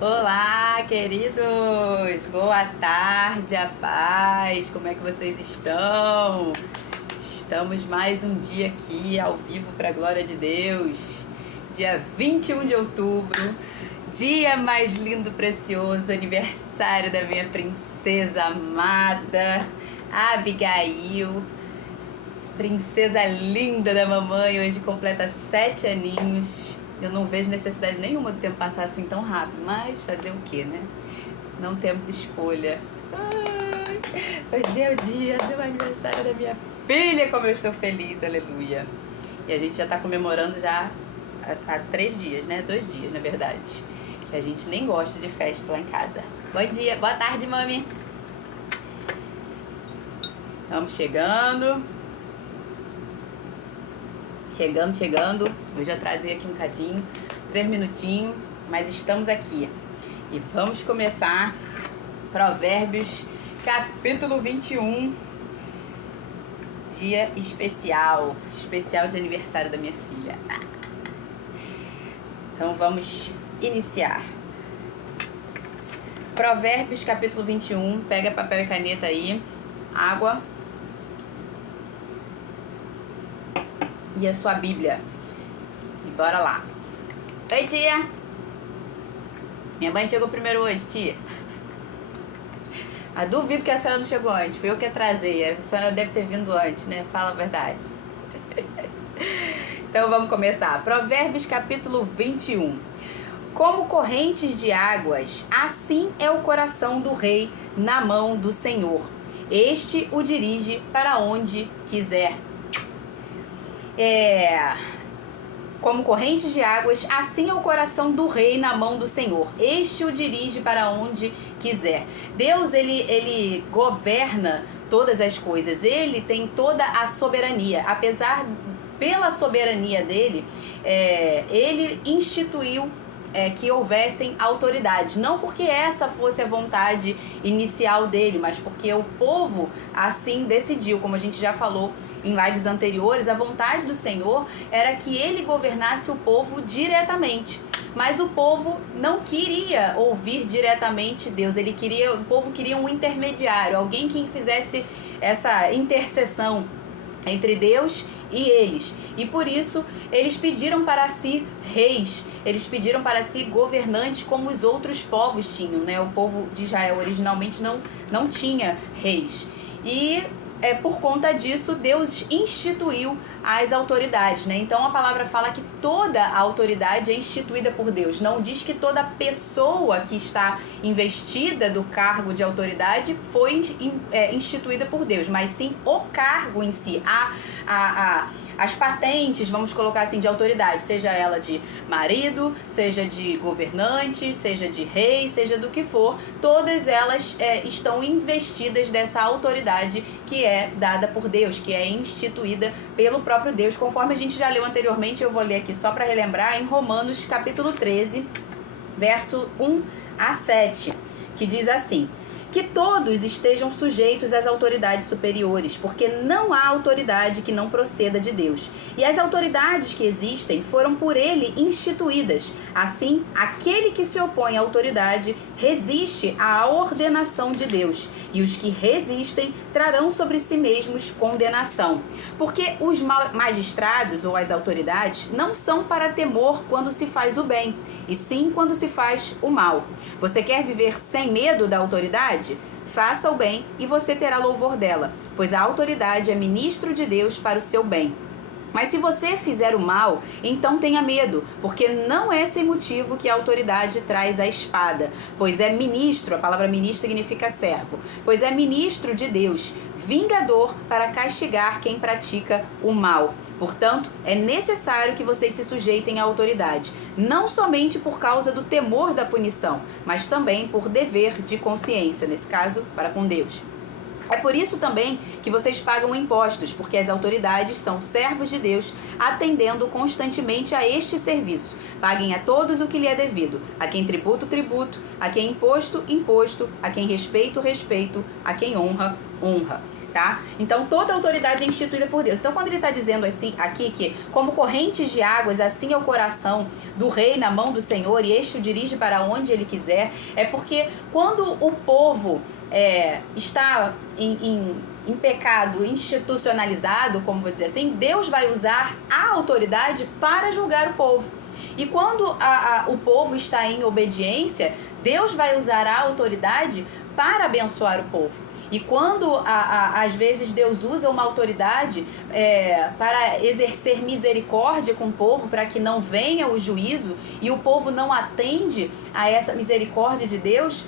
Olá, queridos! Boa tarde, a paz! Como é que vocês estão? Estamos mais um dia aqui ao vivo para a glória de Deus. Dia 21 de outubro, dia mais lindo, precioso, aniversário da minha princesa amada, Abigail. Princesa linda da mamãe, hoje completa 7 aninhos. Eu não vejo necessidade nenhuma do tempo passar assim tão rápido, mas fazer o que, né? Não temos escolha. Ai, hoje é o dia do aniversário da minha filha, como eu estou feliz, aleluia. E a gente já está comemorando já há 3 dias, né? 2 dias, na verdade. Que a gente nem gosta de festa lá em casa. Bom dia, boa tarde, mami. Vamos chegando. Chegando. Eu já trazei aqui um cadinho, 3 minutinhos, mas estamos aqui. E vamos começar Provérbios, capítulo 21. Dia especial de aniversário da minha filha. Então vamos iniciar. Provérbios, capítulo 21. Pega papel e caneta aí, água e a sua Bíblia. E bora lá. Oi, tia. Minha mãe chegou primeiro hoje, tia. Ah, duvido que a senhora não chegou antes. Foi eu que atrasei. A senhora deve ter vindo antes, né? Fala a verdade. Então vamos começar. Provérbios, capítulo 21. Como correntes de águas, assim é o coração do rei na mão do Senhor. Este o dirige para onde quiser. Como correntes de águas, assim é o coração do rei na mão do Senhor. Este o dirige para onde quiser. Deus, ele governa todas as coisas. Ele tem toda a soberania. Apesar, pela soberania dele, ele instituiu que houvessem autoridades. Não porque essa fosse a vontade inicial dele, mas porque o povo assim decidiu. Como a gente já falou em lives anteriores, a vontade do Senhor era que ele governasse o povo diretamente. Mas o povo não queria ouvir diretamente Deus. O povo queria um intermediário, alguém que fizesse essa intercessão entre Deus e eles. E por isso eles pediram para si reis, eles pediram para si governantes como os outros povos tinham, né? O povo de Israel originalmente não tinha reis. E por conta disso Deus instituiu as autoridades, né? Então a palavra fala que toda a autoridade é instituída por Deus. Não diz que toda pessoa que está investida do cargo de autoridade foi instituída por Deus, mas sim o cargo em si, as patentes, vamos colocar assim, de autoridade, seja ela de marido, seja de governante, seja de rei, seja do que for, todas elas estão investidas dessa autoridade que é dada por Deus, que é instituída pelo próprio Deus, conforme a gente já leu anteriormente. Eu vou ler aqui só para relembrar, em Romanos capítulo 13, verso 1 a 7, que diz assim: que todos estejam sujeitos às autoridades superiores, porque não há autoridade que não proceda de Deus. E as autoridades que existem foram por ele instituídas. Assim, aquele que se opõe à autoridade resiste à ordenação de Deus, e os que resistem trarão sobre si mesmos condenação. Porque os magistrados ou as autoridades não são para temor quando se faz o bem, e sim quando se faz o mal. Você quer viver sem medo da autoridade? Faça o bem e você terá louvor dela, pois a autoridade é ministro de Deus para o seu bem. Mas se você fizer o mal, então tenha medo, porque não é sem motivo que a autoridade traz a espada, pois é ministro, a palavra ministro significa servo, pois é ministro de Deus, vingador para castigar quem pratica o mal. Portanto, é necessário que vocês se sujeitem à autoridade, não somente por causa do temor da punição, mas também por dever de consciência, nesse caso, para com Deus. É por isso também que vocês pagam impostos, porque as autoridades são servos de Deus, atendendo constantemente a este serviço. Paguem a todos o que lhe é devido, a quem tributo, tributo, a quem imposto, imposto, a quem respeito, respeito, a quem honra, honra. Tá? Então toda autoridade é instituída por Deus. Então quando ele está dizendo assim aqui que como correntes de águas assim é o coração do rei na mão do Senhor e este o dirige para onde ele quiser, é porque quando o povo está em pecado institucionalizado, como vou dizer assim, Deus vai usar a autoridade para julgar o povo. E quando o povo está em obediência, Deus vai usar a autoridade para abençoar o povo. E quando, às vezes, Deus usa uma autoridade para exercer misericórdia com o povo, para que não venha o juízo, e o povo não atende a essa misericórdia de Deus,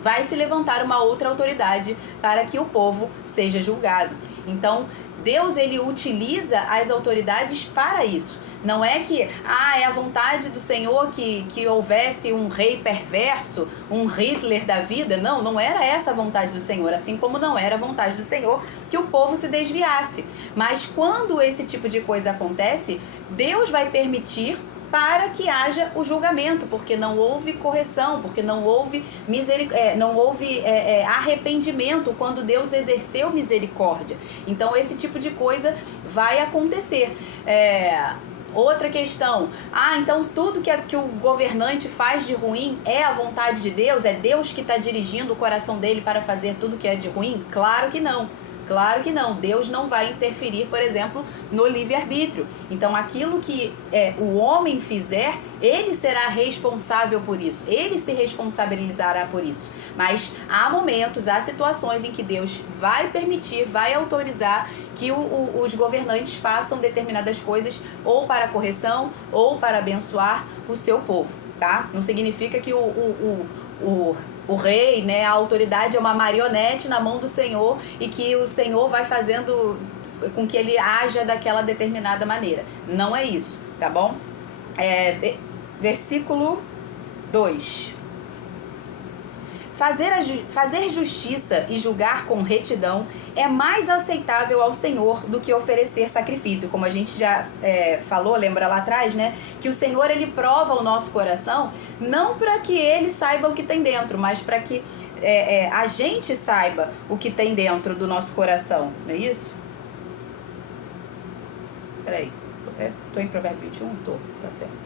vai se levantar uma outra autoridade para que o povo seja julgado. Então, Deus ele utiliza as autoridades para isso. Não é que é a vontade do Senhor que houvesse um rei perverso, um Hitler da vida. Não, não era essa a vontade do Senhor, assim como não era a vontade do Senhor que o povo se desviasse. Mas quando esse tipo de coisa acontece, Deus vai permitir para que haja o julgamento, porque não houve correção, porque não houve arrependimento quando Deus exerceu misericórdia. Então esse tipo de coisa vai acontecer. Outra questão, então tudo que o governante faz de ruim é a vontade de Deus? É Deus que está dirigindo o coração dele para fazer tudo que é de ruim? Claro que não. Claro que não. Deus não vai interferir, por exemplo, no livre-arbítrio. Então, aquilo que o homem fizer, ele será responsável por isso. Ele se responsabilizará por isso. Mas há momentos, há situações em que Deus vai permitir, vai autorizar que os governantes façam determinadas coisas ou para correção ou para abençoar o seu povo, tá? Não significa que o rei, né, a autoridade é uma marionete na mão do Senhor e que o Senhor vai fazendo com que ele haja daquela determinada maneira. Não é isso, tá bom? Versículo 2. Fazer justiça e julgar com retidão é mais aceitável ao Senhor do que oferecer sacrifício. Como a gente já falou, lembra lá atrás, né? Que o Senhor, ele prova o nosso coração, não para que ele saiba o que tem dentro, mas para que a gente saiba o que tem dentro do nosso coração. Não é isso? Peraí. Tô em Provérbio 21? Tô, tá certo.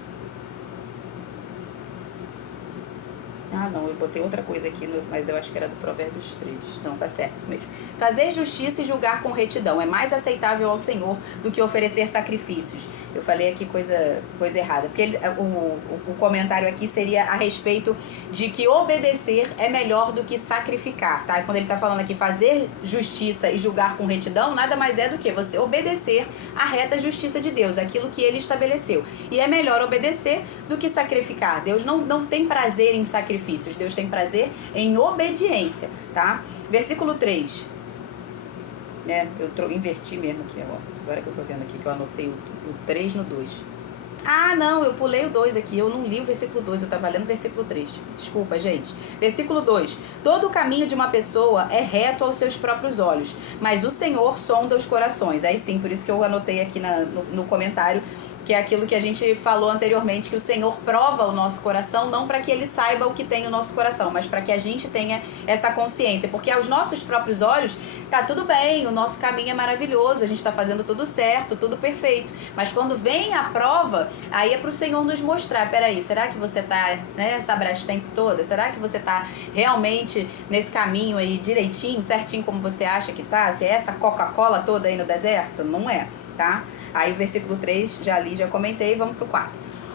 Não, eu botei outra coisa aqui, mas eu acho que era do Provérbios 3. Não, tá certo, isso mesmo. Fazer justiça e julgar com retidão é mais aceitável ao Senhor do que oferecer sacrifícios. Eu falei aqui coisa errada, porque o comentário aqui seria a respeito de que obedecer é melhor do que sacrificar, tá? Quando ele tá falando aqui fazer justiça e julgar com retidão, nada mais é do que você obedecer à reta justiça de Deus, aquilo que ele estabeleceu. E é melhor obedecer do que sacrificar. Deus não tem prazer em sacrifícios, Deus tem prazer em obediência, tá? Versículo 3. Eu inverti mesmo aqui, ó. Agora que eu tô vendo aqui que eu anotei o 3 no 2. Não, eu pulei o 2 aqui, eu não li o versículo 2, eu tava lendo o versículo 3. Desculpa, gente. Versículo 2. Todo o caminho de uma pessoa é reto aos seus próprios olhos, mas o Senhor sonda os corações. Aí sim, por isso que eu anotei aqui no comentário, que é aquilo que a gente falou anteriormente, que o Senhor prova o nosso coração, não para que ele saiba o que tem o nosso coração, mas para que a gente tenha essa consciência, porque aos nossos próprios olhos tá tudo bem, o nosso caminho é maravilhoso, a gente está fazendo tudo certo, tudo perfeito, mas quando vem a prova, aí é para o Senhor nos mostrar, peraí, será que você tá essa Brastemp toda? Será que você tá realmente nesse caminho aí direitinho, certinho como você acha que tá? Se é essa Coca-Cola toda aí no deserto? Não é, tá? Aí o versículo 3, já li, já comentei, vamos pro 4.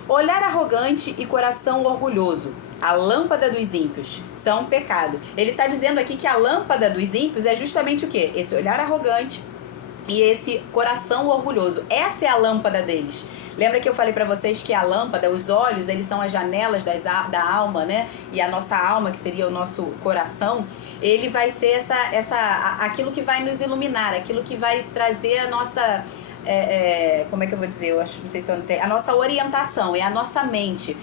Olhar arrogante e coração orgulhoso, a lâmpada dos ímpios, são pecado. Ele está dizendo aqui que a lâmpada dos ímpios é justamente o quê? Esse olhar arrogante e esse coração orgulhoso. Essa é a lâmpada deles. Lembra que eu falei para vocês que a lâmpada, os olhos, eles são as janelas da alma, né? E a nossa alma, que seria o nosso coração, ele vai ser aquilo que vai nos iluminar, aquilo que vai trazer a nossa... como é que eu vou dizer? Eu acho, não sei se eu não tenho. A nossa orientação, é a nossa mente.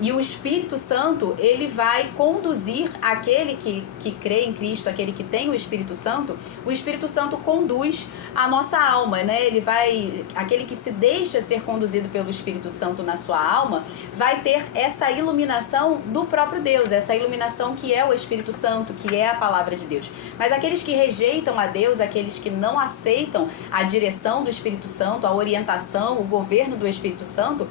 E o Espírito Santo, ele vai conduzir aquele que crê em Cristo, aquele que tem o Espírito Santo conduz a nossa alma, né? Aquele que se deixa ser conduzido pelo Espírito Santo na sua alma, vai ter essa iluminação do próprio Deus, essa iluminação que é o Espírito Santo, que é a palavra de Deus. Mas aqueles que rejeitam a Deus, aqueles que não aceitam a direção do Espírito Santo, a orientação, o governo do Espírito Santo,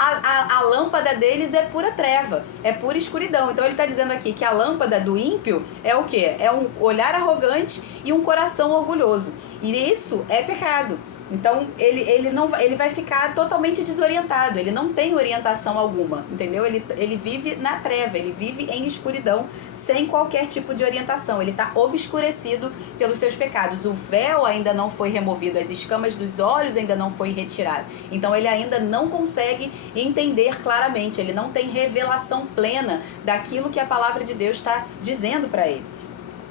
a lâmpada deles é pura treva, é pura escuridão. Então ele está dizendo aqui que a lâmpada do ímpio é o quê? É um olhar arrogante e um coração orgulhoso. E isso é pecado. Então ele vai ficar totalmente desorientado, ele não tem orientação alguma, entendeu? Ele vive na treva, ele vive em escuridão, sem qualquer tipo de orientação, ele está obscurecido pelos seus pecados, o véu ainda não foi removido, as escamas dos olhos ainda não foi retirado, então ele ainda não consegue entender claramente, ele não tem revelação plena daquilo que a palavra de Deus está dizendo para ele.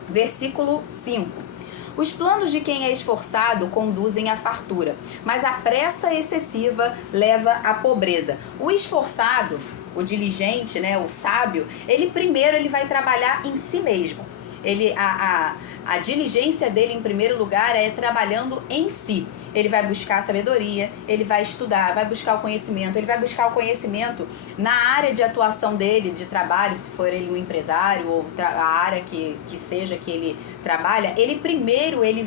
Versículo 5. Os planos de quem é esforçado conduzem à fartura, mas a pressa excessiva leva à pobreza. O esforçado, o diligente, né, o sábio, ele vai trabalhar em si mesmo. A diligência dele, em primeiro lugar, é trabalhando em si. Ele vai buscar a sabedoria, ele vai estudar, vai buscar o conhecimento. Ele vai buscar o conhecimento na área de atuação dele, de trabalho, se for ele um empresário ou a área que seja que ele trabalha. Ele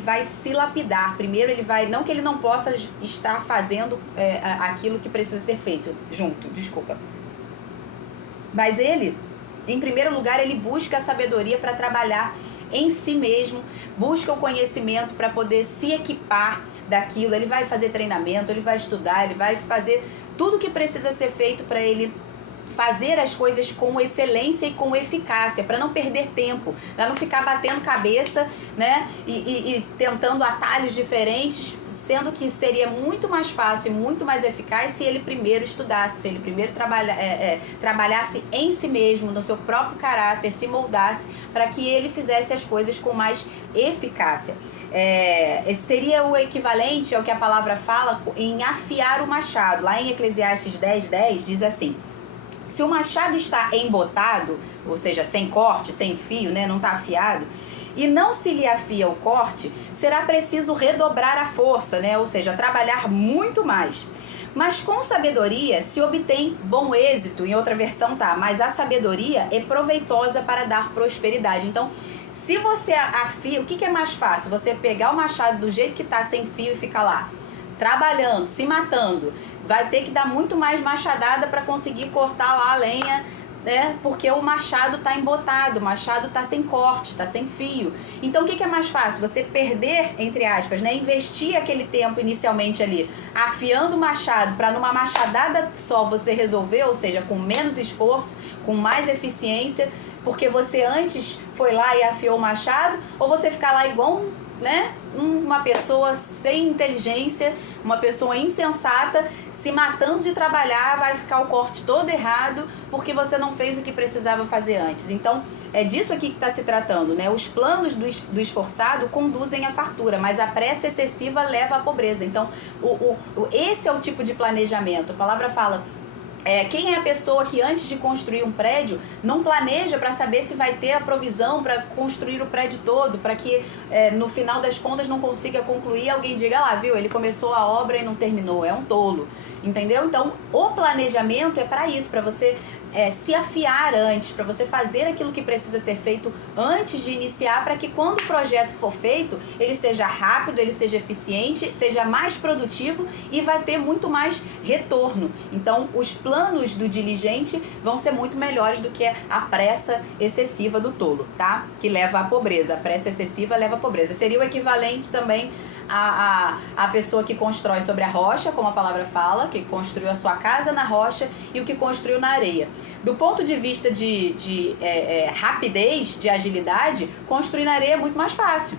vai se lapidar. Primeiro ele vai, não que ele não possa estar fazendo aquilo que precisa ser feito mas ele, em primeiro lugar, ele busca a sabedoria para trabalhar em si mesmo, busca o conhecimento para poder se equipar daquilo. Ele vai fazer treinamento, ele vai estudar, ele vai fazer tudo o que precisa ser feito para ele fazer as coisas com excelência e com eficácia, para não perder tempo, para não ficar batendo cabeça, né, e tentando atalhos diferentes, sendo que seria muito mais fácil e muito mais eficaz se ele primeiro estudasse, se ele primeiro trabalhasse em si mesmo, no seu próprio caráter, se moldasse, para que ele fizesse as coisas com mais eficácia. Seria o equivalente ao que a palavra fala em afiar o machado. Lá em Eclesiastes 10:10 diz assim: se o machado está embotado, ou seja, sem corte, sem fio, né, não está afiado, e não se lhe afia o corte, será preciso redobrar a força, né, ou seja, trabalhar muito mais. Mas com sabedoria se obtém bom êxito, em outra versão tá, mas a sabedoria é proveitosa para dar prosperidade. Então, se você afia, o que é mais fácil? Você pegar o machado do jeito que está, sem fio, e ficar lá trabalhando, se matando, vai ter que dar muito mais machadada para conseguir cortar lá a lenha, né? Porque o machado está embotado, o machado está sem corte, está sem fio. Então o que é mais fácil? Você perder, entre aspas, né? Investir aquele tempo inicialmente ali afiando o machado para numa machadada só você resolver, ou seja, com menos esforço, com mais eficiência, porque você antes foi lá e afiou o machado, ou você ficar lá igual uma pessoa sem inteligência, uma pessoa insensata, se matando de trabalhar, vai ficar o corte todo errado, porque você não fez o que precisava fazer antes. Então, é disso aqui que está se tratando, né? Os planos do esforçado conduzem à fartura, mas a pressa excessiva leva à pobreza. Então, esse é o tipo de planejamento. A palavra fala... quem é a pessoa que antes de construir um prédio não planeja para saber se vai ter a provisão para construir o prédio todo, para que no final das contas não consiga concluir, alguém diga lá, viu, ele começou a obra e não terminou, é um tolo, entendeu? Então o planejamento é para isso, para você se afiar antes, para você fazer aquilo que precisa ser feito antes de iniciar, para que quando o projeto for feito, ele seja rápido, ele seja eficiente, seja mais produtivo e vai ter muito mais retorno. Então, os planos do diligente vão ser muito melhores do que a pressa excessiva do tolo, tá? Que leva à pobreza. A pressa excessiva leva à pobreza. Seria o equivalente também a pessoa que constrói sobre a rocha, como a palavra fala, que construiu a sua casa na rocha, e o que construiu na areia. Do ponto de vista de rapidez, de agilidade, construir na areia é muito mais fácil.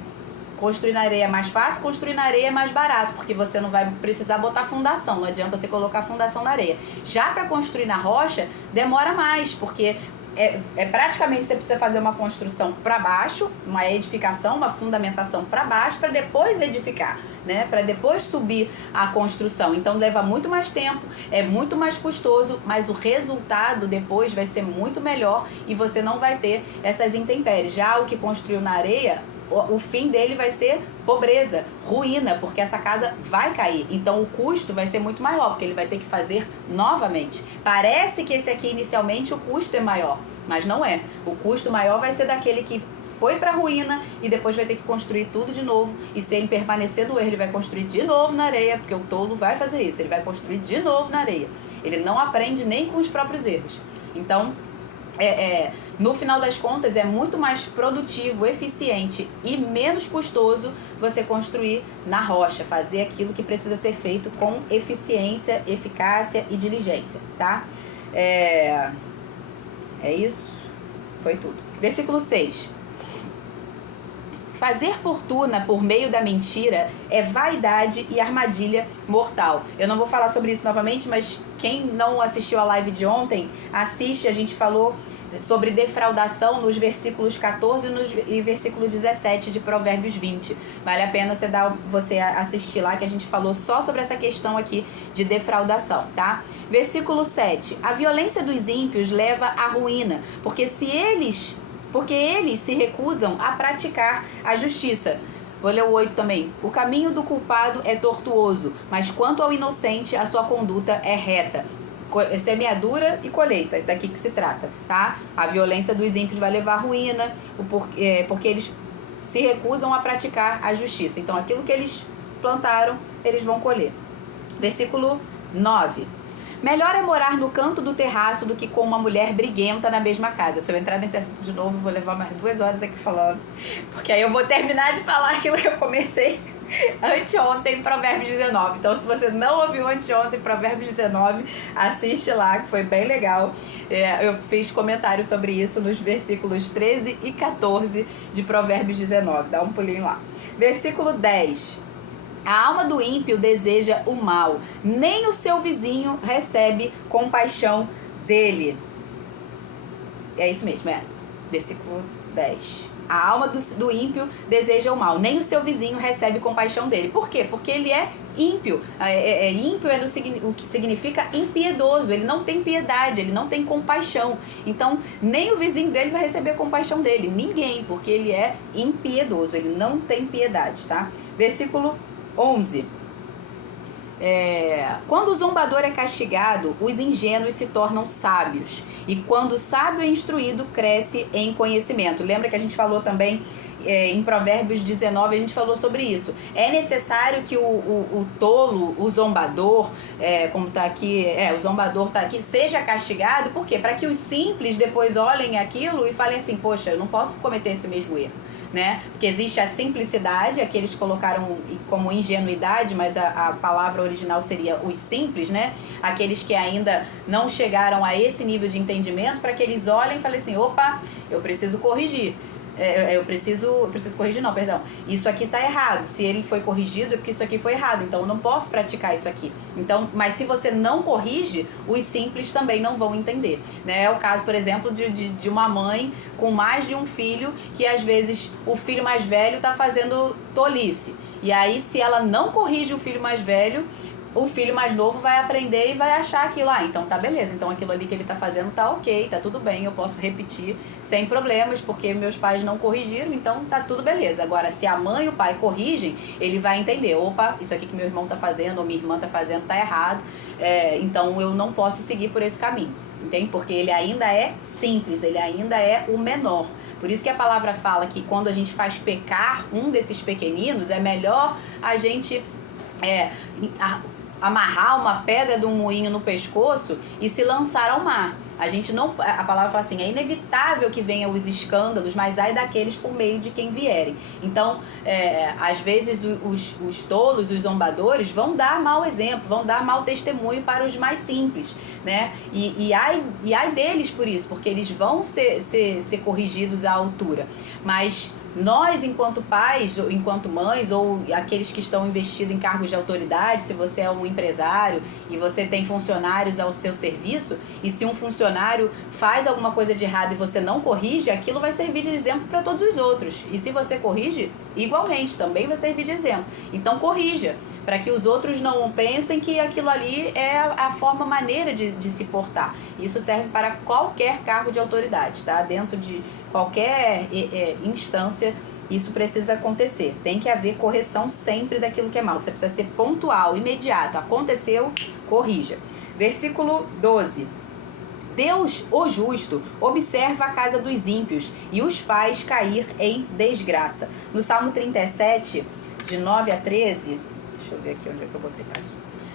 Construir na areia é mais fácil, construir na areia é mais barato, porque você não vai precisar botar fundação, não adianta você colocar fundação na areia. Já para construir na rocha, demora mais, porque é praticamente você precisa fazer uma construção para baixo, uma edificação, uma fundamentação para baixo, para depois edificar, né? Para depois subir a construção. Então leva muito mais tempo, é muito mais custoso, mas o resultado depois vai ser muito melhor e você não vai ter essas intempéries. Já o que construiu na areia, o fim dele vai ser pobreza, ruína, porque essa casa vai cair. Então o custo vai ser muito maior, porque ele vai ter que fazer novamente. Parece que esse aqui inicialmente o custo é maior, mas não é. O custo maior vai ser daquele que foi para ruína e depois vai ter que construir tudo de novo. E se ele permanecer no erro, ele vai construir de novo na areia, porque o tolo vai fazer isso, ele vai construir de novo na areia. Ele não aprende nem com os próprios erros. Então, no final das contas, é muito mais produtivo, eficiente e menos custoso você construir na rocha, fazer aquilo que precisa ser feito com eficiência, eficácia e diligência, tá? É isso, foi tudo. Versículo 6. Fazer fortuna por meio da mentira é vaidade e armadilha mortal. Eu não vou falar sobre isso novamente, mas quem não assistiu a live de ontem, assiste. A gente falou sobre defraudação nos versículos 14 e versículo 17 de Provérbios 20. Vale a pena você assistir lá, que a gente falou só sobre essa questão aqui de defraudação, tá? Versículo 7. A violência dos ímpios leva à ruína, porque eles se recusam a praticar a justiça. Vou ler o 8 também. O caminho do culpado é tortuoso, mas quanto ao inocente, a sua conduta é reta. Semeadura e colheita, daqui que se trata, tá? A violência dos ímpios vai levar à ruína, porque eles se recusam a praticar a justiça. Então, aquilo que eles plantaram, eles vão colher. Versículo 9. Melhor é morar no canto do terraço do que com uma mulher briguenta na mesma casa. Se eu entrar nesse assunto de novo, vou levar mais 2 horas aqui falando. Porque aí eu vou terminar de falar aquilo que eu comecei anteontem, Provérbios 19. Então, se você não ouviu anteontem, Provérbios 19, assiste lá, que foi bem legal. Eu fiz comentário sobre isso nos versículos 13 e 14 de Provérbios 19. Dá um pulinho lá. Versículo 10. A alma do ímpio deseja o mal, nem o seu vizinho recebe compaixão dele. É isso mesmo, versículo 10. A alma do ímpio deseja o mal, nem o seu vizinho recebe compaixão dele. Por quê? Porque ele é ímpio. Ímpio o que significa impiedoso. Ele não tem piedade, ele não tem compaixão. Então, nem o vizinho dele vai receber compaixão dele. Ninguém, porque ele é impiedoso. Ele não tem piedade, tá? Versículo 11. Quando o zombador é castigado, os ingênuos se tornam sábios. E quando o sábio é instruído, cresce em conhecimento. Lembra que a gente falou também em Provérbios 19, a gente falou sobre isso. É necessário que o tolo, o zombador, como tá aqui, o zombador tá aqui, seja castigado. Por quê? Para que os simples depois olhem aquilo e falem assim, poxa, eu não posso cometer esse mesmo erro. Né? Porque existe a simplicidade, aqui eles colocaram como ingenuidade, mas a palavra original seria os simples, né? Aqueles que ainda não chegaram a esse nível de entendimento, para que eles olhem e falem assim, opa, eu preciso corrigir. Eu preciso corrigir, não, perdão. Isso aqui tá errado. Se ele foi corrigido, é porque isso aqui foi errado. Então, eu não posso praticar isso aqui. Então, mas se você não corrige, os simples também não vão entender. Né? É o caso, por exemplo, de uma mãe com mais de um filho, que às vezes o filho mais velho tá fazendo tolice. E aí, se ela não corrige o filho mais velho, o filho mais novo vai aprender e vai achar aquilo, então tá beleza, então aquilo ali que ele tá fazendo tá ok, tá tudo bem, eu posso repetir sem problemas, porque meus pais não corrigiram, então tá tudo beleza. Agora, se a mãe e o pai corrigem, ele vai entender, opa, isso aqui que meu irmão tá fazendo ou minha irmã tá fazendo tá errado, então eu não posso seguir por esse caminho, entende? Porque ele ainda é simples, ele ainda é o menor. Por isso que a palavra fala que quando a gente faz pecar um desses pequeninos, é melhor a gente amarrar uma pedra de um moinho no pescoço e se lançar ao mar. A gente não, a palavra fala assim, é inevitável que venham os escândalos, mas ai daqueles por meio de quem vierem. Então, às vezes os tolos, os zombadores vão dar mau exemplo, vão dar mau testemunho para os mais simples, né? E ai deles por isso, porque eles vão ser corrigidos à altura. Mas Nós, enquanto pais, ou enquanto mães, ou aqueles que estão investidos em cargos de autoridade, se você é um empresário e você tem funcionários ao seu serviço, e se um funcionário faz alguma coisa de errado e você não corrige, aquilo vai servir de exemplo para todos os outros. E se você corrige, igualmente, também vai servir de exemplo. Então corrija, para que os outros não pensem que aquilo ali é a forma maneira de se portar. Isso serve para qualquer cargo de autoridade, tá? Dentro de qualquer instância, isso precisa acontecer. Tem que haver correção sempre daquilo que é mal. Você precisa ser pontual, imediato. Aconteceu, corrija. Versículo 12. Deus, o justo, observa a casa dos ímpios e os faz cair em desgraça. No Salmo 37, de 9 a 13... Deixa eu ver aqui onde é que eu botei aqui.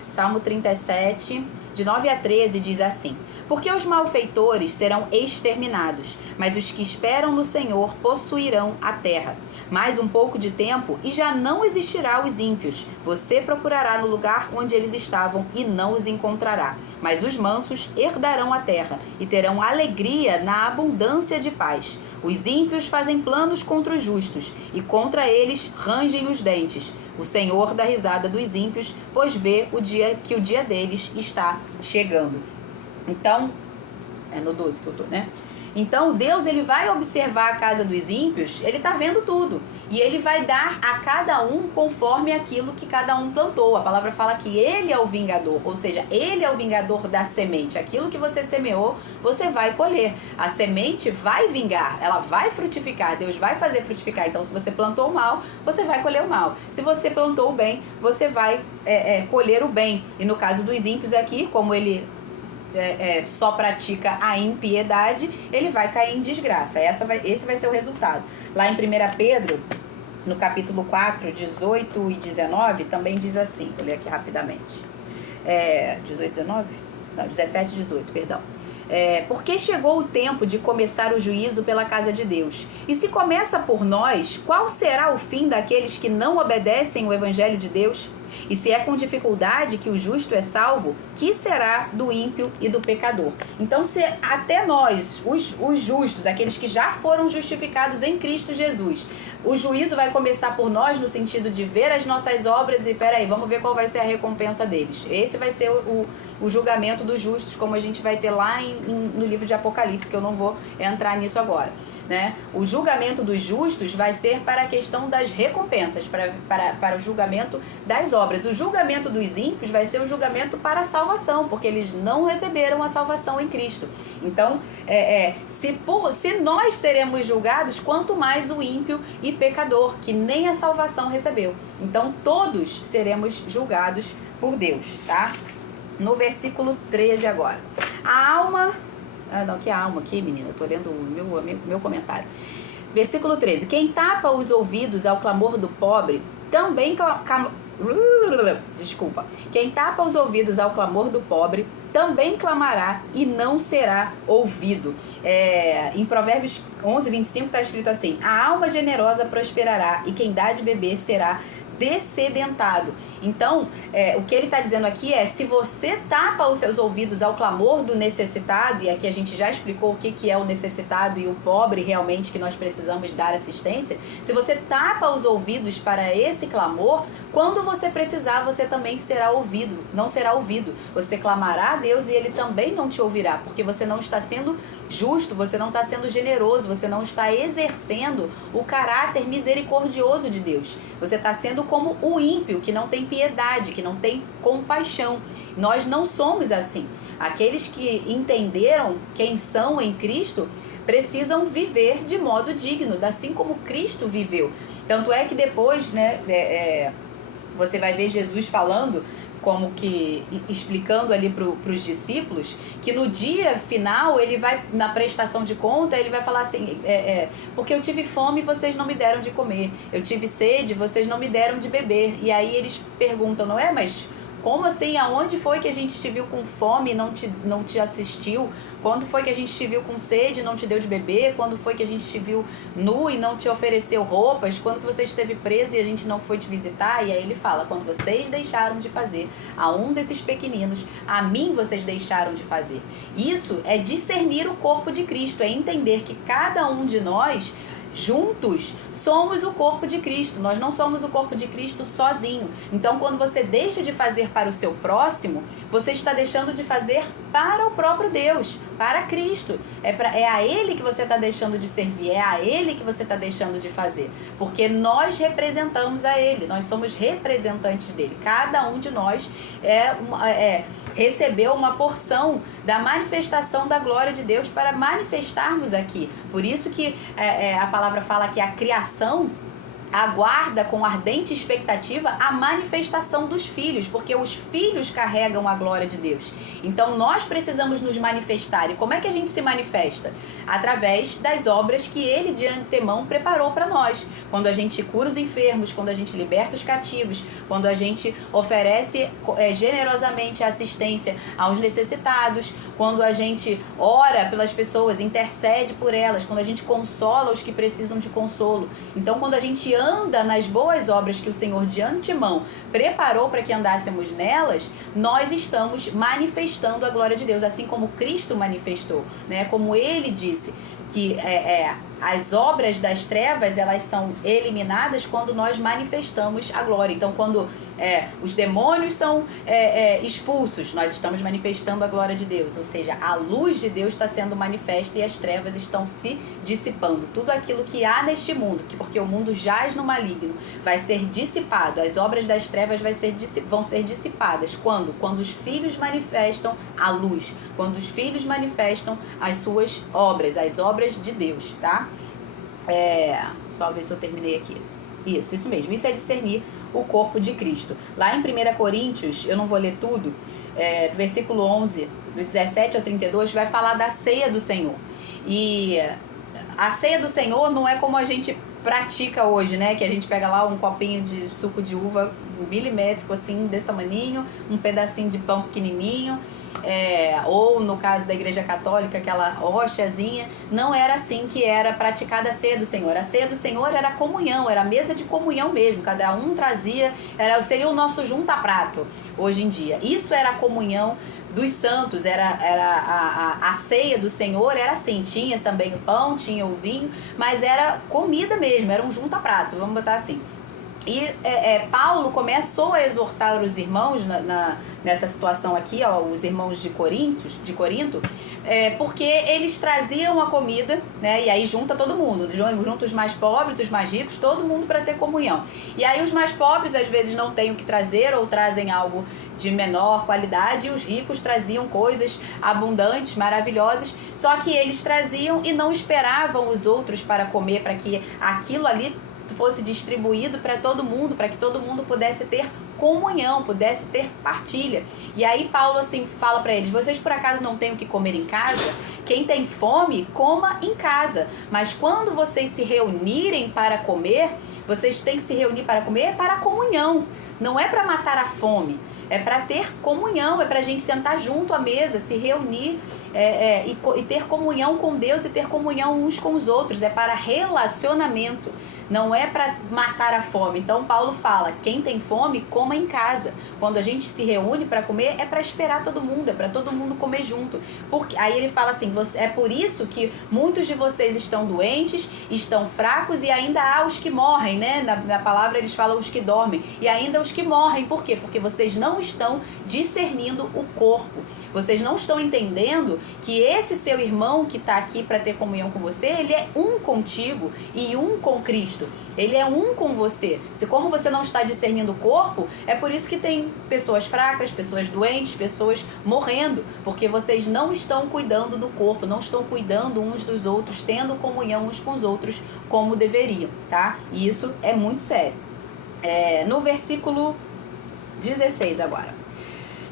Salmo 37, de 9 a 13, diz assim: porque os malfeitores serão exterminados, mas os que esperam no Senhor possuirão a terra. Mais um pouco de tempo e já não existirá os ímpios. Você procurará no lugar onde eles estavam e não os encontrará. Mas os mansos herdarão a terra e terão alegria na abundância de paz. Os ímpios fazem planos contra os justos e contra eles rangem os dentes. O Senhor dá risada dos ímpios, pois vê o dia deles está chegando. Então, é no 12 que eu tô, né? Então, Deus, ele vai observar a casa dos ímpios, ele tá vendo tudo. E ele vai dar a cada um conforme aquilo que cada um plantou. A palavra fala que ele é o vingador, ou seja, ele é o vingador da semente. Aquilo que você semeou, você vai colher. A semente vai vingar, ela vai frutificar, Deus vai fazer frutificar. Então, se você plantou o mal, você vai colher o mal. Se você plantou o bem, você vai colher o bem. E no caso dos ímpios aqui, como ele só pratica a impiedade, ele vai cair em desgraça. Esse vai ser o resultado. Lá em 1 Pedro, no capítulo 4, 18 e 19, também diz assim, vou ler aqui rapidamente. 18, 19? Não, 17 e 18, perdão. Porque chegou o tempo de começar o juízo pela casa de Deus. E se começa por nós, qual será o fim daqueles que não obedecem o evangelho de Deus? E se é com dificuldade que o justo é salvo, que será do ímpio e do pecador? Então, se até nós, os justos, aqueles que já foram justificados em Cristo Jesus, o juízo vai começar por nós no sentido de ver as nossas obras e, peraí, vamos ver qual vai ser a recompensa deles. Esse vai ser o julgamento dos justos, como a gente vai ter lá no livro de Apocalipse, que eu não vou entrar nisso agora. Né? O julgamento dos justos vai ser para a questão das recompensas, para o julgamento das obras. O julgamento dos ímpios vai ser o julgamento para a salvação, porque eles não receberam a salvação em Cristo. Então, se nós seremos julgados, quanto mais o ímpio e pecador, que nem a salvação recebeu. Então, todos seremos julgados por Deus, tá? No versículo 13 agora. A alma... que a alma aqui, menina, eu tô lendo o meu comentário. Versículo 13. Quem tapa os ouvidos ao clamor do pobre, também Quem tapa os ouvidos ao clamor do pobre, também clamará e não será ouvido. Em Provérbios 11, 25 está escrito assim: a alma generosa prosperará e quem dá de beber será descedentado. Então, o que ele está dizendo aqui se você tapa os seus ouvidos ao clamor do necessitado, e aqui a gente já explicou o que é o necessitado e o pobre realmente que nós precisamos dar assistência, se você tapa os ouvidos para esse clamor, quando você precisar, você também não será ouvido. Você clamará a Deus e ele também não te ouvirá, porque você não está sendo justo, você não está sendo generoso, você não está exercendo o caráter misericordioso de Deus. Você está sendo como o ímpio, que não tem piedade, que não tem compaixão. Nós não somos assim. Aqueles que entenderam quem são em Cristo precisam viver de modo digno, assim como Cristo viveu. Tanto é que depois, você vai ver Jesus falando, como que explicando ali para os discípulos, que no dia final ele vai, na prestação de conta, ele vai falar assim, porque eu tive fome e vocês não me deram de comer, eu tive sede, vocês não me deram de beber. E aí eles perguntam, mas como assim? Aonde foi que a gente te viu com fome e não te assistiu? Quando foi que a gente te viu com sede e não te deu de beber? Quando foi que a gente te viu nu e não te ofereceu roupas? Quando que você esteve preso e a gente não foi te visitar? E aí ele fala, quando vocês deixaram de fazer a um desses pequeninos, a mim vocês deixaram de fazer. Isso é discernir o corpo de Cristo, é entender que cada um de nós juntos somos o corpo de Cristo. Nós não somos o corpo de Cristo sozinho. Então, quando você deixa de fazer para o seu próximo, você está deixando de fazer para o próprio Deus, para Cristo. É a Ele que você está deixando de servir, é a Ele que você está deixando de fazer. Porque nós representamos a Ele, nós somos representantes dele. Cada um de nós recebeu uma porção da manifestação da glória de Deus para manifestarmos aqui. Por isso que a palavra fala que a criação aguarda com ardente expectativa a manifestação dos filhos, porque os filhos carregam a glória de Deus. Então nós precisamos nos manifestar. E como é que a gente se manifesta? Através das obras que Ele de antemão preparou para nós. Quando a gente cura os enfermos, quando a gente liberta os cativos, quando a gente oferece generosamente assistência aos necessitados, quando a gente ora pelas pessoas, intercede por elas, quando a gente consola os que precisam de consolo. Então, quando a gente anda nas boas obras que o Senhor de antemão preparou para que andássemos nelas, nós estamos manifestando a glória de Deus, assim como Cristo manifestou, né? Como Ele disse que as obras das trevas, elas são eliminadas quando nós manifestamos a glória. Então, quando os demônios são expulsos, nós estamos manifestando a glória de Deus. Ou seja, a luz de Deus está sendo manifesta e as trevas estão se dissipando. Tudo aquilo que há neste mundo, porque o mundo jaz no maligno, vai ser dissipado. As obras das trevas vão ser dissipadas. Quando? Quando os filhos manifestam a luz. Quando os filhos manifestam as suas obras, as obras de Deus, tá? Só ver se eu terminei aqui. Isso mesmo. Isso é discernir o corpo de Cristo. Lá em 1 Coríntios, eu não vou ler tudo, do versículo 11, do 17 ao 32, vai falar da ceia do Senhor. E a ceia do Senhor não é como a gente pratica hoje, né? Que a gente pega lá um copinho de suco de uva milimétrico, assim, desse tamaninho, um pedacinho de pão pequenininho, ou no caso da Igreja Católica, aquela hóstiazinha. Não era assim que era praticada a ceia do Senhor. A ceia do Senhor era comunhão, era a mesa de comunhão mesmo. Cada um trazia, seria o nosso junta-prato hoje em dia. Isso era a comunhão dos santos, a ceia do Senhor era assim, tinha também o pão, tinha o vinho, mas era comida mesmo, era um junta-prato, vamos botar assim. E Paulo começou a exortar os irmãos nessa situação aqui, os irmãos de Corinto, porque eles traziam a comida, né? E aí junta todo mundo, junta os mais pobres, os mais ricos, todo mundo para ter comunhão. E aí os mais pobres às vezes não têm o que trazer ou trazem algo de menor qualidade, e os ricos traziam coisas abundantes, maravilhosas, só que eles traziam e não esperavam os outros para comer, para que aquilo ali fosse distribuído para todo mundo, para que todo mundo pudesse ter comunhão, pudesse ter partilha. E aí Paulo assim fala para eles: vocês por acaso não têm o que comer em casa? Quem tem fome, coma em casa. Mas quando vocês se reunirem para comer, vocês têm que se reunir para comer para a comunhão. Não é para matar a fome, é para ter comunhão, é para a gente sentar junto à mesa, se reunir e ter comunhão com Deus e ter comunhão uns com os outros. É para relacionamento. Não é para matar a fome. Então Paulo fala: quem tem fome, coma em casa. Quando a gente se reúne para comer, é para esperar todo mundo, é para todo mundo comer junto. Aí ele fala assim: é por isso que muitos de vocês estão doentes, estão fracos, e ainda há os que morrem, né? Na palavra eles falam os que dormem, e ainda os que morrem. Por quê? Porque vocês não estão discernindo o corpo. Vocês não estão entendendo que esse seu irmão que está aqui para ter comunhão com você, ele é um contigo e um com Cristo. Ele é um com você. Como você não está discernindo o corpo, é por isso que tem pessoas fracas, pessoas doentes, pessoas morrendo. Porque vocês não estão cuidando do corpo, não estão cuidando uns dos outros, tendo comunhão uns com os outros como deveriam, tá? E isso é muito sério. No versículo 16 agora.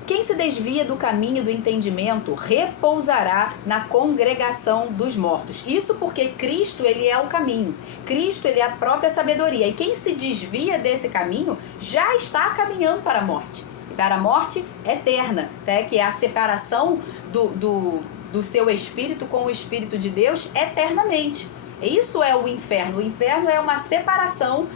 Quem se desvia do caminho do entendimento repousará na congregação dos mortos. Isso porque Cristo, ele é o caminho. Cristo, ele é a própria sabedoria. E quem se desvia desse caminho já está caminhando para a morte. Para a morte eterna, né? Que é a separação do seu espírito com o Espírito de Deus eternamente. Isso é o inferno. O inferno é uma separação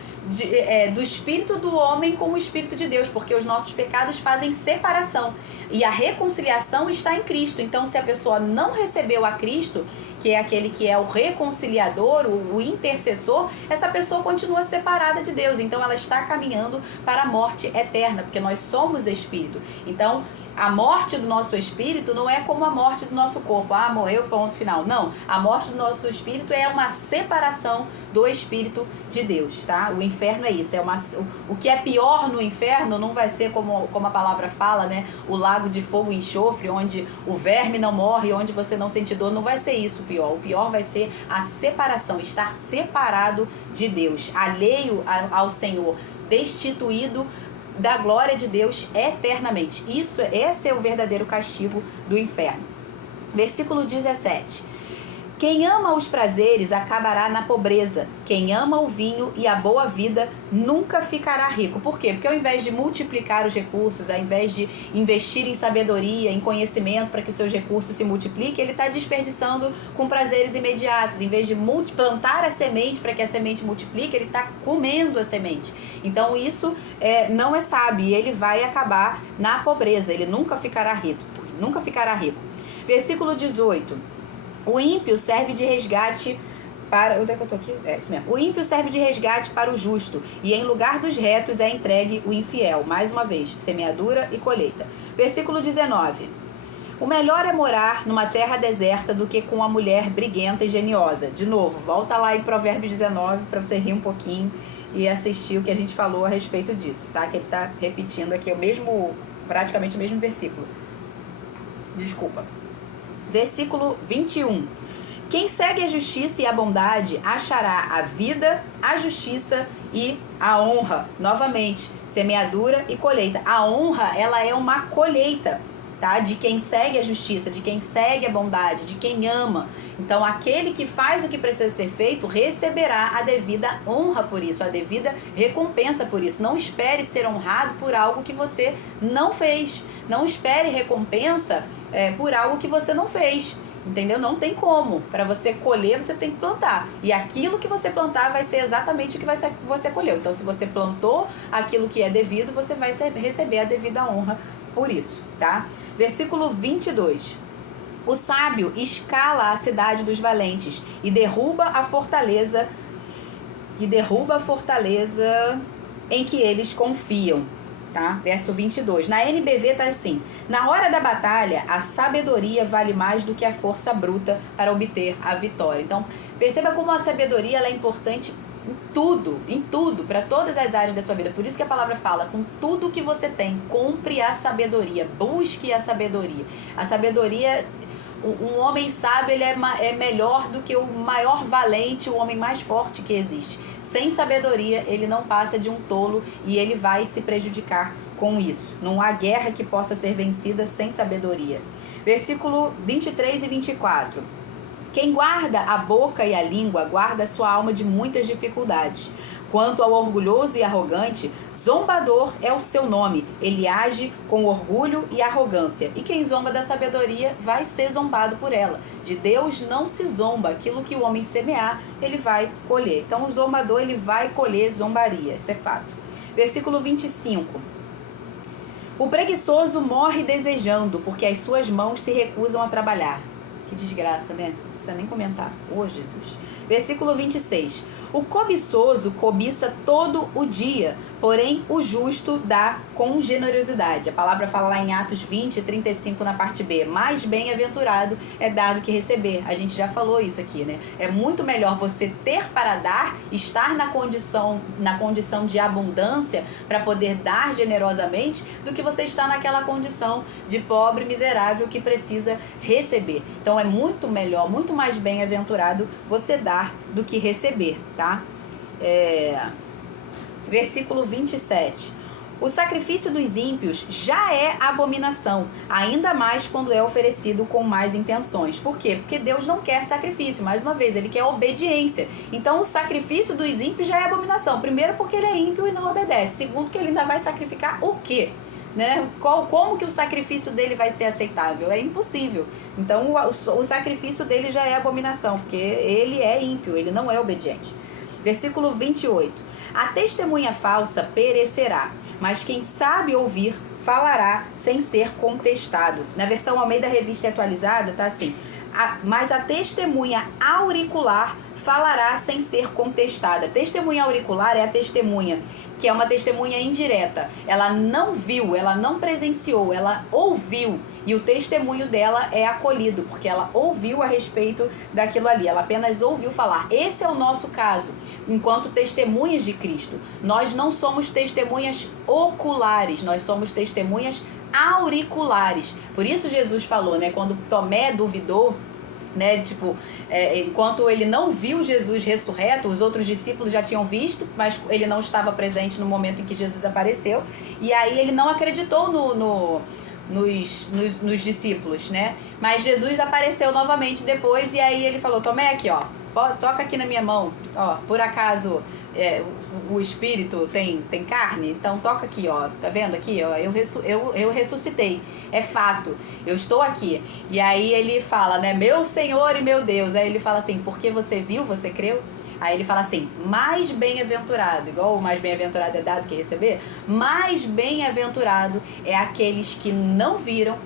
do espírito do homem com o espírito de Deus, porque os nossos pecados fazem separação. E a reconciliação está em Cristo. Então, se a pessoa não recebeu a Cristo, que é aquele que é o reconciliador, o intercessor, essa pessoa continua separada de Deus. Então, ela está caminhando para a morte eterna, porque nós somos espírito. Então, a morte do nosso espírito não é como a morte do nosso corpo. Ah, morreu, ponto final. Não, a morte do nosso espírito é uma separação do espírito de Deus, tá? O inferno é isso, o que é pior no inferno não vai ser como a palavra fala, né? O lago de fogo e enxofre, onde o verme não morre, onde você não sente dor, não vai ser isso o pior. O pior vai ser a separação, estar separado de Deus, alheio ao Senhor, destituído da glória de Deus eternamente. Esse é o verdadeiro castigo do inferno. Versículo 17. Quem ama os prazeres acabará na pobreza. Quem ama o vinho e a boa vida nunca ficará rico. Por quê? Porque ao invés de multiplicar os recursos, ao invés de investir em sabedoria, em conhecimento para que os seus recursos se multipliquem, ele está desperdiçando com prazeres imediatos. Em vez de plantar a semente para que a semente multiplique, ele está comendo a semente. Então isso não é sábio e ele vai acabar na pobreza. Ele nunca ficará rico. Nunca ficará rico. Versículo 18. O ímpio serve de resgate para... Onde é que eu tô aqui? É isso mesmo. O ímpio serve de resgate para o justo, e em lugar dos retos é entregue o infiel. Mais uma vez, semeadura e colheita. Versículo 19. O melhor é morar numa terra deserta do que com uma mulher briguenta e geniosa. De novo, volta lá em Provérbios 19 para você rir um pouquinho e assistir o que a gente falou a respeito disso, tá? Que ele tá repetindo aqui praticamente o mesmo versículo. Desculpa. Versículo 21. Quem segue a justiça e a bondade achará a vida, a justiça e a honra. Novamente, semeadura e colheita. A honra, ela é uma colheita, tá? De quem segue a justiça, de quem segue a bondade, de quem ama. Então, aquele que faz o que precisa ser feito receberá a devida honra por isso, a devida recompensa por isso. Não espere ser honrado por algo que você não fez. Não espere recompensa por algo que você não fez. Entendeu? Não tem como. Para você colher, você tem que plantar. E aquilo que você plantar vai ser exatamente o que você colheu. Então, se você plantou aquilo que é devido, você vai receber a devida honra por isso, tá? Versículo 22. O sábio escala a cidade dos valentes e derruba a fortaleza em que eles confiam. Tá? Verso 22. Na NBV tá assim: na hora da batalha, a sabedoria vale mais do que a força bruta para obter a vitória. Então, perceba como a sabedoria ela é importante em tudo, para todas as áreas da sua vida. Por isso que a palavra fala: com tudo que você tem, compre a sabedoria, busque a sabedoria. A sabedoria, um homem sábio ele é melhor do que o maior valente, o homem mais forte que existe. Sem sabedoria, ele não passa de um tolo e ele vai se prejudicar com isso. Não há guerra que possa ser vencida sem sabedoria. Versículo 23 e 24. Quem guarda a boca e a língua, guarda a sua alma de muitas dificuldades. Quanto ao orgulhoso e arrogante, zombador é o seu nome. Ele age com orgulho e arrogância. E quem zomba da sabedoria vai ser zombado por ela. De Deus não se zomba. Aquilo que o homem semear, ele vai colher. Então o zombador ele vai colher zombaria. Isso é fato. Versículo 25. O preguiçoso morre desejando, porque as suas mãos se recusam a trabalhar. Que desgraça, né? Não precisa nem comentar. Ô, Jesus. Versículo 26. O cobiçoso cobiça todo o dia, porém o justo dá com generosidade. A palavra fala lá em Atos 20, 35 na parte B. Mais bem-aventurado é dar do que receber. A gente já falou isso aqui, né? É muito melhor você ter para dar, estar na condição de abundância para poder dar generosamente, do que você estar naquela condição de pobre, miserável que precisa receber. Então é muito melhor, muito mais bem-aventurado você dar do que receber, tá? Versículo 27. O sacrifício dos ímpios já é abominação, ainda mais quando é oferecido com más intenções. Por quê? Porque Deus não quer sacrifício, mais uma vez, ele quer obediência. Então o sacrifício dos ímpios já é abominação. Primeiro porque ele é ímpio e não obedece. Segundo que ele ainda vai sacrificar o quê? Né? Como que o sacrifício dele vai ser aceitável? É impossível. Então o sacrifício dele já é abominação, porque ele é ímpio, ele não é obediente. Versículo 28. A testemunha falsa perecerá, mas quem sabe ouvir falará sem ser contestado. Na versão Almeida Revista e Atualizada tá assim: mas a testemunha auricular falará sem ser contestada. Testemunha auricular é a testemunha que é uma testemunha indireta. Ela não viu, ela não presenciou, ela ouviu. E o testemunho dela é acolhido, porque ela ouviu a respeito daquilo ali. Ela apenas ouviu falar. Esse é o nosso caso, enquanto testemunhas de Cristo. Nós não somos testemunhas oculares, nós somos testemunhas auriculares. Por isso Jesus falou, né, quando Tomé duvidou, né, tipo, enquanto ele não viu Jesus ressurreto, os outros discípulos já tinham visto, mas ele não estava presente no momento em que Jesus apareceu, e aí ele não acreditou nos discípulos, né? Mas Jesus apareceu novamente depois, e aí ele falou: Tomé, aqui, ó, toca aqui na minha mão, ó, por acaso o espírito tem carne? Então toca aqui, ó, tá vendo aqui, ó, eu ressuscitei, é fato, eu estou aqui. E aí ele fala, né, meu Senhor e meu Deus. Aí ele fala assim: porque você viu, você creu? Aí ele fala assim: mais bem-aventurado, igual o mais bem-aventurado é dado que receber, mais bem-aventurado é aqueles que não viram,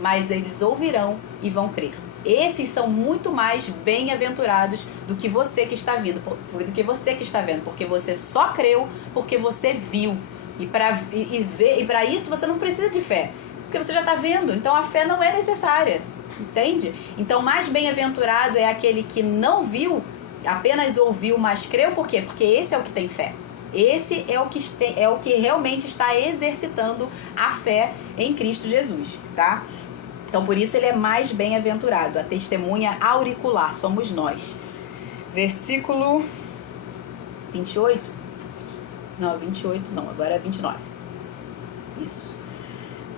mas eles ouvirão e vão crer. Esses são muito mais bem-aventurados do que você que está vindo, do que você que está vendo, porque você só creu porque você viu. E para isso você não precisa de fé, porque você já está vendo. Então a fé não é necessária, entende? Então mais bem-aventurado é aquele que não viu, apenas ouviu, mas creu. Por quê? Porque esse é o que tem fé. Esse é o que realmente está exercitando a fé em Cristo Jesus, tá? Então, por isso ele é mais bem-aventurado. A testemunha auricular somos nós. Versículo 28? Não, 28 não, agora é 29. Isso.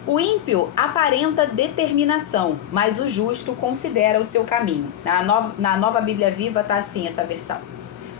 O ímpio aparenta determinação, mas o justo considera o seu caminho. Na Nova Bíblia Viva está assim essa versão.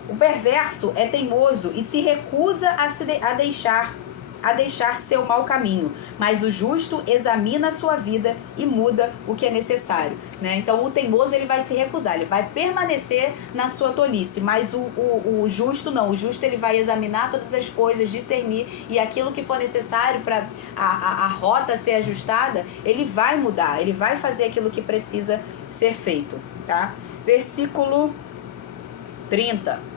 O perverso é teimoso e se recusa a deixar seu mau caminho, mas o justo examina a sua vida e muda o que é necessário, né? Então o teimoso ele vai se recusar, ele vai permanecer na sua tolice, mas o justo não. O justo ele vai examinar todas as coisas, discernir, e aquilo que for necessário para a rota ser ajustada, ele vai mudar, ele vai fazer aquilo que precisa ser feito, tá? Versículo 30.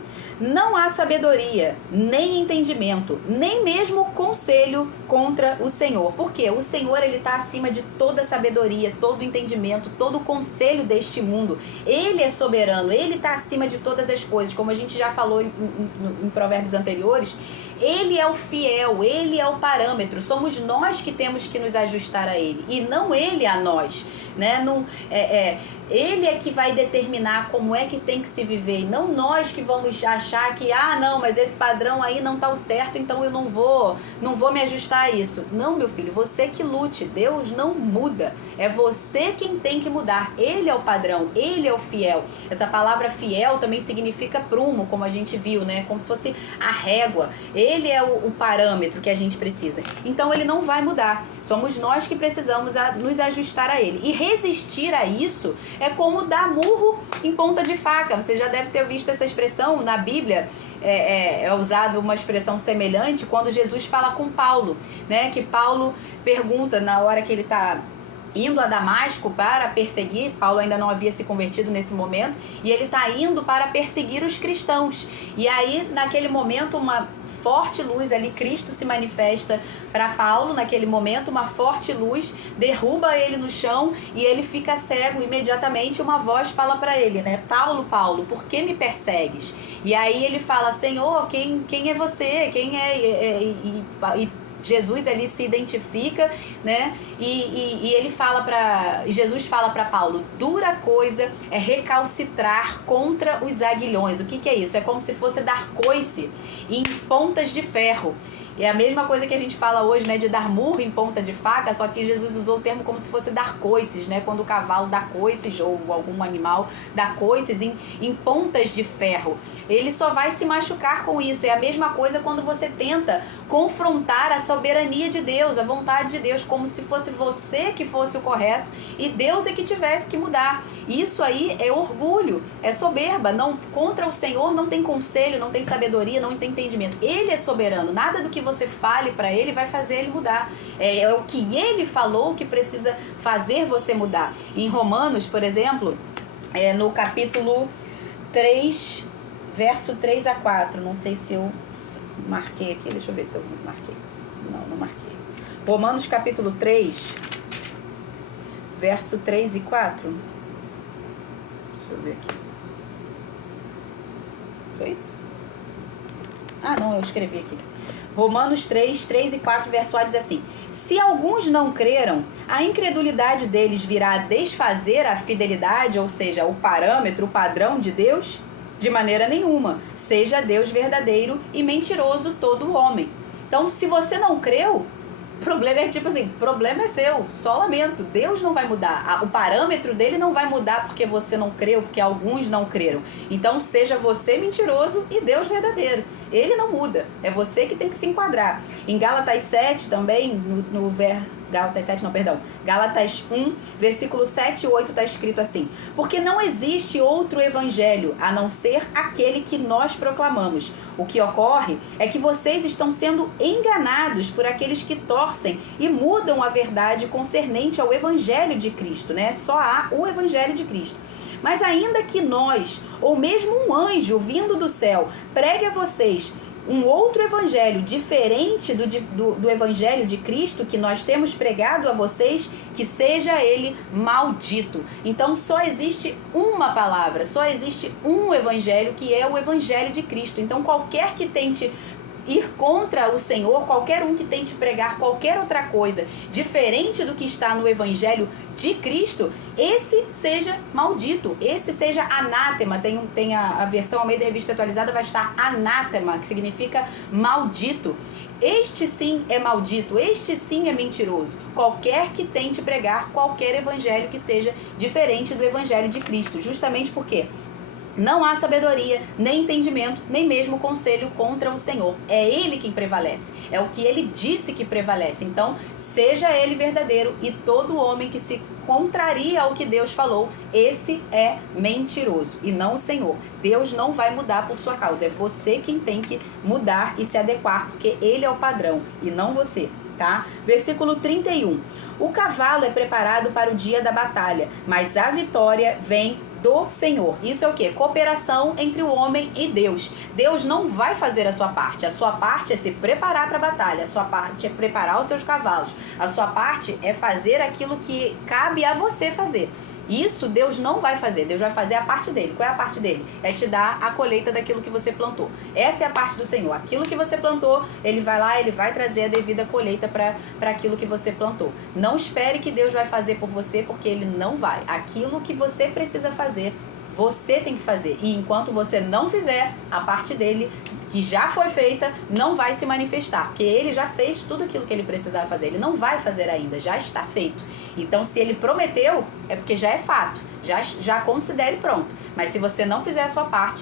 Não há sabedoria, nem entendimento, nem mesmo conselho contra o Senhor. Porque o Senhor ele está acima de toda sabedoria, todo entendimento, todo conselho deste mundo. Ele é soberano, ele está acima de todas as coisas. Como a gente já falou em provérbios anteriores, ele é o fiel, ele é o parâmetro. Somos nós que temos que nos ajustar a ele, e não ele a nós, né? Ele é que vai determinar como é que tem que se viver, e não nós que vamos achar que, não, mas esse padrão aí não tá o certo, então eu não vou me ajustar a isso. Não, meu filho, você que lute. Deus não muda, é você quem tem que mudar. Ele é o padrão, ele é o fiel. Essa palavra fiel também significa prumo, como a gente viu, né? Como se fosse a régua. Ele é o parâmetro que a gente precisa. Então ele não vai mudar. Somos nós que precisamos nos ajustar a ele. E resistir a isso é como dar murro em ponta de faca. Você já deve ter visto essa expressão na Bíblia. É usada uma expressão semelhante quando Jesus fala com Paulo, né? Que Paulo pergunta na hora que ele está indo a Damasco para perseguir. Paulo ainda não havia se convertido nesse momento, e ele está indo para perseguir os cristãos. E aí, naquele momento, uma forte luz ali, Cristo se manifesta para Paulo. Naquele momento, uma forte luz derruba ele no chão e ele fica cego. Imediatamente uma voz fala para ele, né? Paulo, Paulo, por que me persegues? E aí ele fala: Senhor, quem é você? Quem é? Jesus ali se identifica, né? E ele fala Jesus fala para Paulo: dura coisa é recalcitrar contra os aguilhões. O que é isso? É como se fosse dar coice em pontas de ferro. É a mesma coisa que a gente fala hoje, né, de dar murro em ponta de faca, só que Jesus usou o termo como se fosse dar coices, né, quando o cavalo dá coices, ou algum animal dá coices em pontas de ferro. Ele só vai se machucar com isso. É a mesma coisa quando você tenta confrontar a soberania de Deus, a vontade de Deus, como se fosse você que fosse o correto e Deus é que tivesse que mudar. Isso aí é orgulho, é soberba. Não, contra o Senhor não tem conselho, não tem sabedoria, não tem entendimento. Ele é soberano. Nada do que você fale para ele vai fazer ele mudar. É o que ele falou que precisa fazer você mudar. Em Romanos, por exemplo, no capítulo 3, verso 3 a 4. Não sei se eu marquei aqui. Deixa eu ver se eu marquei. Não marquei. Romanos capítulo 3, verso 3 e 4. Deixa eu ver aqui. Foi isso? Ah, não, eu escrevi aqui. Romanos 3 e 4, verso A diz assim: se alguns não creram, a incredulidade deles virá a desfazer a fidelidade, ou seja, o parâmetro, o padrão de Deus? De maneira nenhuma. Seja Deus verdadeiro e mentiroso todo homem. Então, se você não creu, o problema é tipo assim, problema é seu, só lamento. Deus não vai mudar. O parâmetro dele não vai mudar porque você não creu, porque alguns não creram. Então, seja você mentiroso e Deus verdadeiro. Ele não muda. É você que tem que se enquadrar. Em Gálatas 7 também, Gálatas 1, versículo 7 e 8 está escrito assim: porque não existe outro evangelho a não ser aquele que nós proclamamos. O que ocorre é que vocês estão sendo enganados por aqueles que torcem e mudam a verdade concernente ao evangelho de Cristo, né? Só há o evangelho de Cristo. Mas ainda que nós, ou mesmo um anjo vindo do céu, pregue a vocês um outro evangelho diferente do evangelho de Cristo que nós temos pregado a vocês, que seja ele maldito. Então só existe uma palavra, só existe um evangelho, que é o evangelho de Cristo. Então qualquer que tente ir contra o Senhor, qualquer um que tente pregar qualquer outra coisa diferente do que está no evangelho de Cristo, esse seja maldito, esse seja anátema. Tem a versão Almeida Revista Atualizada, vai estar anátema, que significa maldito. Este sim é maldito, este sim é mentiroso. Qualquer que tente pregar qualquer evangelho que seja diferente do evangelho de Cristo, justamente porque não há sabedoria, nem entendimento, nem mesmo conselho contra o Senhor. É Ele quem prevalece. É o que Ele disse que prevalece. Então, seja Ele verdadeiro, e todo homem que se contraria ao que Deus falou, esse é mentiroso e não o Senhor. Deus não vai mudar por sua causa. É você quem tem que mudar e se adequar, porque Ele é o padrão e não você, tá? Versículo 31. O cavalo é preparado para o dia da batalha, mas a vitória vem do Senhor. Isso é o que? Cooperação entre o homem e Deus. Deus não vai fazer a sua parte. A sua parte é se preparar para a batalha. A sua parte é preparar os seus cavalos. A sua parte é fazer aquilo que cabe a você fazer. Isso Deus não vai fazer. Deus vai fazer a parte dele. Qual é a parte dele? É te dar a colheita daquilo que você plantou. Essa é a parte do Senhor. Aquilo que você plantou, Ele vai lá, Ele vai trazer a devida colheita para aquilo que você plantou. Não espere que Deus vai fazer por você, porque Ele não vai. Aquilo que você precisa fazer, você tem que fazer. E enquanto você não fizer, a parte dele, que já foi feita, não vai se manifestar. Porque ele já fez tudo aquilo que ele precisava fazer. Ele não vai fazer ainda, já está feito. Então, se ele prometeu, é porque já é fato. Já considere pronto. Mas se você não fizer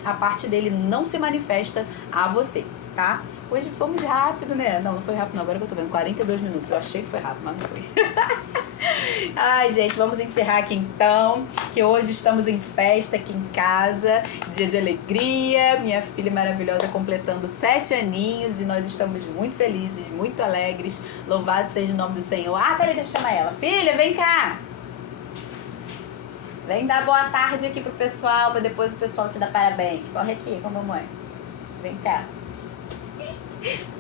a parte dele não se manifesta a você, tá? Hoje fomos rápido, né? Não foi rápido não, agora que eu tô vendo, 42 minutos. Eu achei que foi rápido, mas não foi. Ai, gente, vamos encerrar aqui então, que hoje estamos em festa aqui em casa, dia de alegria, minha filha maravilhosa completando 7 aninhos e nós estamos muito felizes, muito alegres. Louvado seja o nome do Senhor. Ah, peraí, deixa eu chamar ela. Filha, vem cá! Vem dar boa tarde aqui pro pessoal, pra depois o pessoal te dar parabéns. Corre aqui com a mamãe. Vem cá.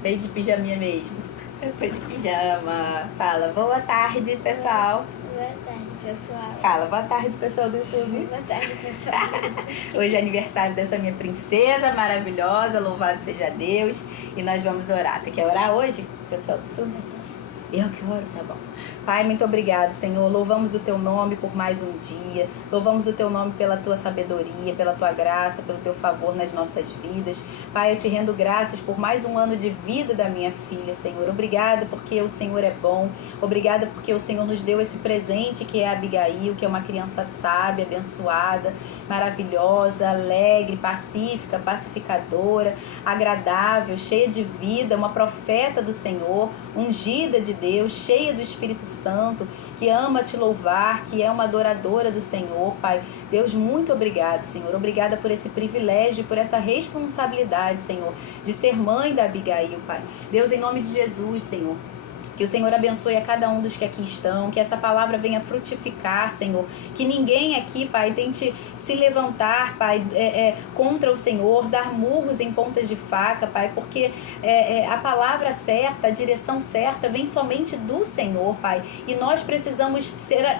Vem de pijaminha mesmo. Eu tô de pijama. Fala, boa tarde, pessoal. Boa tarde, pessoal. Fala, boa tarde, pessoal do YouTube. Boa tarde, pessoal. Hoje é aniversário dessa minha princesa maravilhosa, louvado seja Deus. E nós vamos orar. Você quer orar hoje, pessoal do YouTube? Eu que oro, tá bom. Pai, muito obrigado, Senhor. Louvamos o Teu nome por mais um dia. Louvamos o Teu nome pela Tua sabedoria, pela Tua graça, pelo Teu favor nas nossas vidas. Pai, eu te rendo graças por mais um ano de vida da minha filha, Senhor. Obrigada porque o Senhor é bom. Obrigada porque o Senhor nos deu esse presente que é a Abigail, que é uma criança sábia, abençoada, maravilhosa, alegre, pacífica, pacificadora, agradável, cheia de vida, uma profeta do Senhor, ungida de Deus, cheia do Espírito Santo, que ama te louvar, que é uma adoradora do Senhor, Pai. Deus, muito obrigado, Senhor. Obrigada por esse privilégio, por essa responsabilidade, Senhor, de ser mãe da Abigail, Pai. Deus, em nome de Jesus, Senhor, que o Senhor abençoe a cada um dos que aqui estão, que essa palavra venha frutificar, Senhor. Que ninguém aqui, Pai, tente se levantar, Pai, contra o Senhor, dar murros em pontas de faca, Pai, porque a palavra certa, a direção certa vem somente do Senhor, Pai. E nós precisamos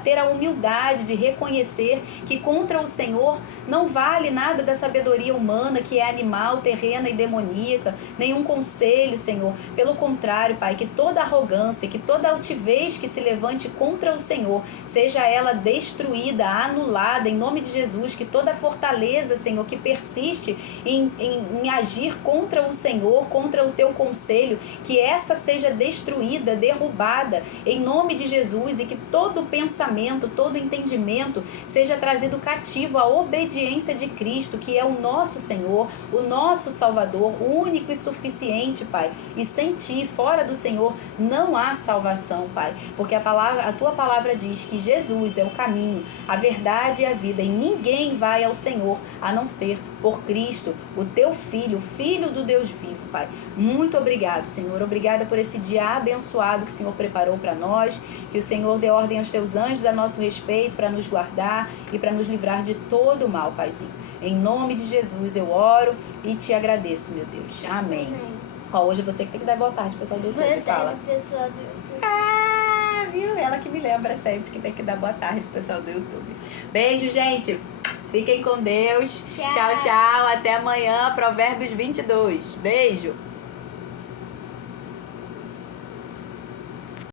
ter a humildade de reconhecer que contra o Senhor não vale nada da sabedoria humana, que é animal, terrena e demoníaca, nenhum conselho, Senhor. Pelo contrário, Pai, que toda arrogância, que toda altivez que se levante contra o Senhor, seja ela destruída, anulada, em nome de Jesus, que toda fortaleza, Senhor, que persiste em agir contra o Senhor, contra o teu conselho, que essa seja destruída, derrubada, em nome de Jesus, e que todo pensamento, todo entendimento seja trazido cativo à obediência de Cristo, que é o nosso Senhor, o nosso Salvador, o único e suficiente, Pai. E sem ti, fora do Senhor, não há salvação, Pai, porque a tua palavra diz que Jesus é o caminho, a verdade e a vida, e ninguém vai ao Senhor a não ser por Cristo, o teu Filho, Filho do Deus vivo, Pai. Muito obrigado, Senhor. Obrigada por esse dia abençoado que o Senhor preparou para nós, que o Senhor dê ordem aos teus anjos a nosso respeito para nos guardar e para nos livrar de todo o mal, Paizinho. Em nome de Jesus eu oro e te agradeço, meu Deus. Amém. Ó, hoje você que tem que dar boa tarde, pessoal do YouTube. Fala. Pessoal do YouTube. Ah, viu? Ela que me lembra sempre que tem que dar boa tarde, pessoal do YouTube. Beijo, gente. Fiquem com Deus. Tchau. Tchau, tchau. Até amanhã, Provérbios 22. Beijo.